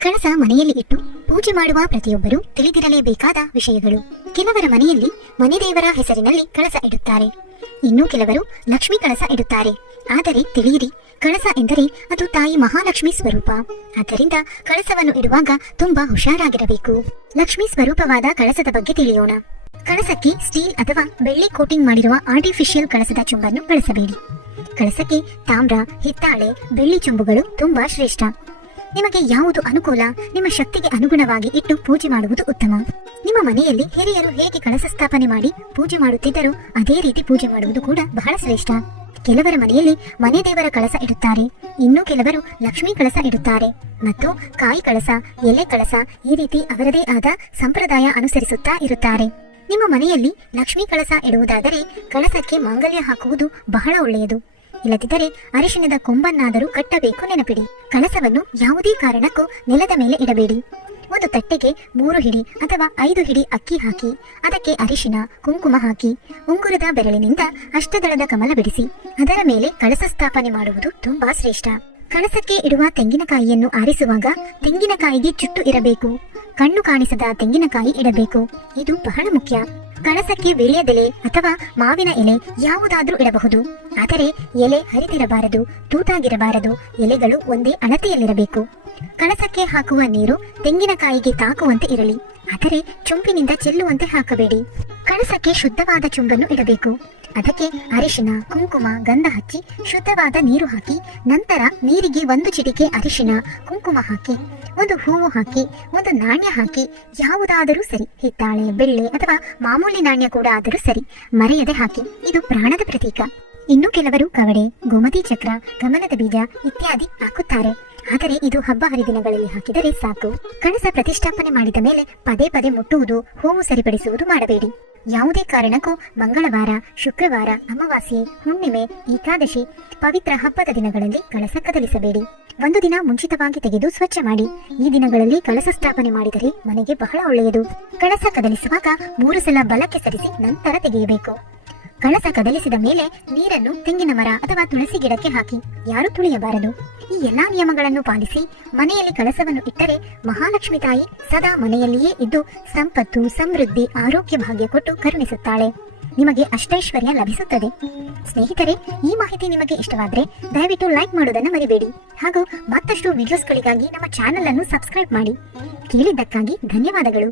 ಕಳಸ ಮನೆಯಲ್ಲಿ ಇಟ್ಟು ಪೂಜೆ ಮಾಡುವ ಪ್ರತಿಯೊಬ್ಬರು ತಿಳಿದಿರಲೇಬೇಕಾದ ವಿಷಯಗಳು. ಕೆಲವರ ಮನೆಯಲ್ಲಿ ಮನೆದೇವರ ಹೆಸರಿನಲ್ಲಿ ಕಳಸ ಇಡುತ್ತಾರೆ. ಇನ್ನು ಕೆಲವರು ಲಕ್ಷ್ಮೀ ಕಳಸ ಇಡುತ್ತಾರೆ. ಆದರೆ ತಿಳಿಯಿರಿ, ಕಳಸ ಎಂದರೆ ಅದು ತಾಯಿ ಮಹಾಲಕ್ಷ್ಮಿ ಸ್ವರೂಪ. ಆದ್ದರಿಂದ ಕಳಸವನ್ನು ಇಡುವಾಗ ತುಂಬಾ ಹುಷಾರಾಗಿರಬೇಕು. ಲಕ್ಷ್ಮೀ ಸ್ವರೂಪವಾದ ಕಳಸದ ಬಗ್ಗೆ ತಿಳಿಯೋಣ. ಕಳಸಕ್ಕೆ ಸ್ಟೀಲ್ ಅಥವಾ ಬೆಳ್ಳಿ ಕೋಟಿಂಗ್ ಮಾಡಿರುವ ಆರ್ಟಿಫಿಷಿಯಲ್ ಕಳಸದ ಚುಂಬನ್ನು ಬಳಸಬೇಡಿ. ಕಳಸಕ್ಕೆ ತಾಮ್ರ, ಹಿತ್ತಾಳೆ, ಬೆಳ್ಳಿ ಚುಂಬುಗಳು ತುಂಬಾ ಶ್ರೇಷ್ಠ. ನಿಮಗೆ ಯಾವುದು ಅನುಕೂಲ, ನಿಮ್ಮ ಶಕ್ತಿಗೆ ಅನುಗುಣವಾಗಿ ಇಟ್ಟು ಪೂಜೆ ಮಾಡುವುದು ಉತ್ತಮ. ನಿಮ್ಮ ಮನೆಯಲ್ಲಿ ಹಿರಿಯರು ಹೇಗೆ ಕಳಸ ಸ್ಥಾಪನೆ ಮಾಡಿ ಪೂಜೆ ಮಾಡುತ್ತಿದ್ದರೋ ಅದೇ ರೀತಿ ಪೂಜೆ ಮಾಡುವುದು ಕೂಡ ಬಹಳ ಶ್ರೇಷ್ಠ. ಕೆಲವರ ಮನೆಯಲ್ಲಿ ಮನೆ ದೇವರ ಕಳಸ ಇಡುತ್ತಾರೆ. ಇನ್ನು ಕೆಲವರು ಲಕ್ಷ್ಮೀ ಕಳಸ ಇಡುತ್ತಾರೆ ಮತ್ತು ಕಾಯಿ ಕಳಸ, ಎಲೆ ಕಳಸ, ಈ ರೀತಿ ಅವರದೇ ಆದ ಸಂಪ್ರದಾಯ ಅನುಸರಿಸುತ್ತಾ ಇರುತ್ತಾರೆ. ನಿಮ್ಮ ಮನೆಯಲ್ಲಿ ಲಕ್ಷ್ಮೀ ಕಳಸ ಇಡುವುದಾದರೆ ಕಳಸಕ್ಕೆ ಮಾಂಗಲ್ಯ ಹಾಕುವುದು ಬಹಳ ಒಳ್ಳೆಯದು. ಇಲ್ಲದಿದ್ದರೆ ಅರಿಶಿಣದ ಕೊಂಬನ್ನಾದರೂ ಕಟ್ಟಬೇಕು. ನೆನಪಿಡಿ, ಕಳಸವನ್ನು ಯಾವುದೇ ಕಾರಣಕ್ಕೂ ನೆಲದ ಮೇಲೆ ಇಡಬೇಡಿ. ಒಂದು ತಟ್ಟೆಗೆ 3 ಹಿಡಿ ಅಥವಾ 5 ಹಿಡಿ ಅಕ್ಕಿ ಹಾಕಿ ಅದಕ್ಕೆ ಅರಿಶಿಣ, ಕುಂಕುಮ ಹಾಕಿ ಉಂಗುರದ ಬೆರಳಿನಿಂದ ಅಷ್ಟದಳದ ಕಮಲ ಬಿಡಿಸಿ ಅದರ ಮೇಲೆ ಕಳಸ ಸ್ಥಾಪನೆ ಮಾಡುವುದು ತುಂಬಾ ಶ್ರೇಷ್ಠ. ಕಳಸಕ್ಕೆ ಇಡುವ ತೆಂಗಿನಕಾಯಿಯನ್ನು ಆರಿಸುವಾಗ ತೆಂಗಿನಕಾಯಿಗೆ ಚುಟ್ಟು ಇರಬೇಕು. ಕಣ್ಣು ಕಾಣಿಸದ ತೆಂಗಿನಕಾಯಿ ಇಡಬೇಕು. ಇದು ಬಹಳ ಮುಖ್ಯ. ಕಳಸಕ್ಕೆ ವೀಳ್ಯದೆಲೆ ಅಥವಾ ಮಾವಿನ ಎಲೆ ಯಾವುದಾದ್ರೂ ಇಡಬಹುದು. ಆದರೆ ಎಲೆ ಹರಿದಿರಬಾರದು, ತೂತಾಗಿರಬಾರದು. ಎಲೆಗಳು ಒಂದೇ ಅಳತೆಯಲ್ಲಿರಬೇಕು. ಕಳಸಕ್ಕೆ ಹಾಕುವ ನೀರು ತೆಂಗಿನಕಾಯಿಗೆ ತಾಕುವಂತೆ ಇರಲಿ, ಆದರೆ ಚುಂಬಿನಿಂದ ಚೆಲ್ಲುವಂತೆ ಹಾಕಬೇಡಿ. ಕಳಸಕ್ಕೆ ಶುದ್ಧವಾದ ಚುಂಬನ್ನು ಇಡಬೇಕು. ಅದಕ್ಕೆ ಅರಿಶಿಣ, ಕುಂಕುಮ, ಗಂಧ ಹಚ್ಚಿ ಶುದ್ಧವಾದ ನೀರು ಹಾಕಿ ನಂತರ ನೀರಿಗೆ 1 ಚಿಟಿಕೆ ಅರಿಶಿಣ, ಕುಂಕುಮ ಹಾಕಿ, ಒಂದು ಹೂವು ಹಾಕಿ, ಒಂದು ನಾಣ್ಯ ಹಾಕಿ, ಯಾವುದಾದರೂ ಸರಿ, ಹಿತ್ತಾಳೆ, ಬೆಳ್ಳಿ ಅಥವಾ ಮಾಮೂಲಿ ನಾಣ್ಯ ಕೂಡ ಆದರೂ ಸರಿ, ಮರೆಯದೆ ಹಾಕಿ. ಇದು ಪ್ರಾಣದ ಪ್ರತೀಕ. ಇನ್ನು ಕೆಲವರು ಕವಡೆ, ಗೋಮತಿ ಚಕ್ರ, ಕಮಲದ ಬೀಜ ಇತ್ಯಾದಿ ಹಾಕುತ್ತಾರೆ. ಆದರೆ ಇದು ಹಬ್ಬ ಹರಿದಿನಗಳಲ್ಲಿ ಹಾಕಿದರೆ ಸಾಕು. ಕಳಸ ಪ್ರತಿಷ್ಠಾಪನೆ ಮಾಡಿದ ಮೇಲೆ ಪದೇ ಪದೇ ಮುಟ್ಟುವುದು, ಹೂವು ಸರಿಪಡಿಸುವುದು ಮಾಡಬೇಡಿ. ಯಾವುದೇ ಕಾರಣಕ್ಕೂ ಮಂಗಳವಾರ, ಶುಕ್ರವಾರ, ಅಮಾವಾಸ್ಯೆ, ಹುಣ್ಣಿಮೆ, ಏಕಾದಶಿ, ಪವಿತ್ರ ಹಬ್ಬದ ದಿನಗಳಲ್ಲಿ ಕಳಸ ಕದಲಿಸಬೇಡಿ. 1 ದಿನ ಮುಂಚಿತವಾಗಿ ತೆಗೆದು ಸ್ವಚ್ಛ ಮಾಡಿ. ಈ ದಿನಗಳಲ್ಲಿ ಕಳಸ ಸ್ಥಾಪನೆ ಮಾಡಿದರೆ ಮನೆಗೆ ಬಹಳ ಒಳ್ಳೆಯದು. ಕಳಸ ಕದಲಿಸುವಾಗ 3 ಸಲ ಬಲಕ್ಕೆ ಸರಿಸಿ ನಂತರ ತೆಗೆಯಬೇಕು. ಕಳಸ ಕದಲಿಸಿದ ಮೇಲೆ ನೀರನ್ನು ತೆಂಗಿನ ಮರ ಅಥವಾ ತುಳಸಿ ಗಿಡಕ್ಕೆ ಹಾಕಿ ಯಾರು ತುಳಿಯಬಾರದು. ಈ ಎಲ್ಲಾ ನಿಯಮಗಳನ್ನು ಪಾಲಿಸಿ ಮನೆಯಲ್ಲಿ ಕಳಸವನ್ನು ಇಟ್ಟರೆ ಮಹಾಲಕ್ಷ್ಮಿ ತಾಯಿ ಸದಾ ಮನೆಯಲ್ಲಿಯೇ ಇದ್ದು ಸಂಪತ್ತು, ಸಮೃದ್ಧಿ, ಆರೋಗ್ಯ ಭಾಗ್ಯ ಕೊಟ್ಟು ಕರುಣಿಸುತ್ತಾಳೆ. ನಿಮಗೆ ಅಷ್ಟೈಶ್ವರ್ಯ ಲಭಿಸುತ್ತದೆ. ಸ್ನೇಹಿತರೆ, ಈ ಮಾಹಿತಿ ನಿಮಗೆ ಇಷ್ಟವಾದರೆ ದಯವಿಟ್ಟು ಲೈಕ್ ಮಾಡುವುದನ್ನು ಮರಿಬೇಡಿ. ಹಾಗೂ ಮತ್ತಷ್ಟು ವಿಡಿಯೋಸ್ಗಳಿಗಾಗಿ ನಮ್ಮ ಚಾನೆಲ್ ಅನ್ನು ಸಬ್ಸ್ಕ್ರೈಬ್ ಮಾಡಿ. ಕೇಳಿದ್ದಕ್ಕಾಗಿ ಧನ್ಯವಾದಗಳು.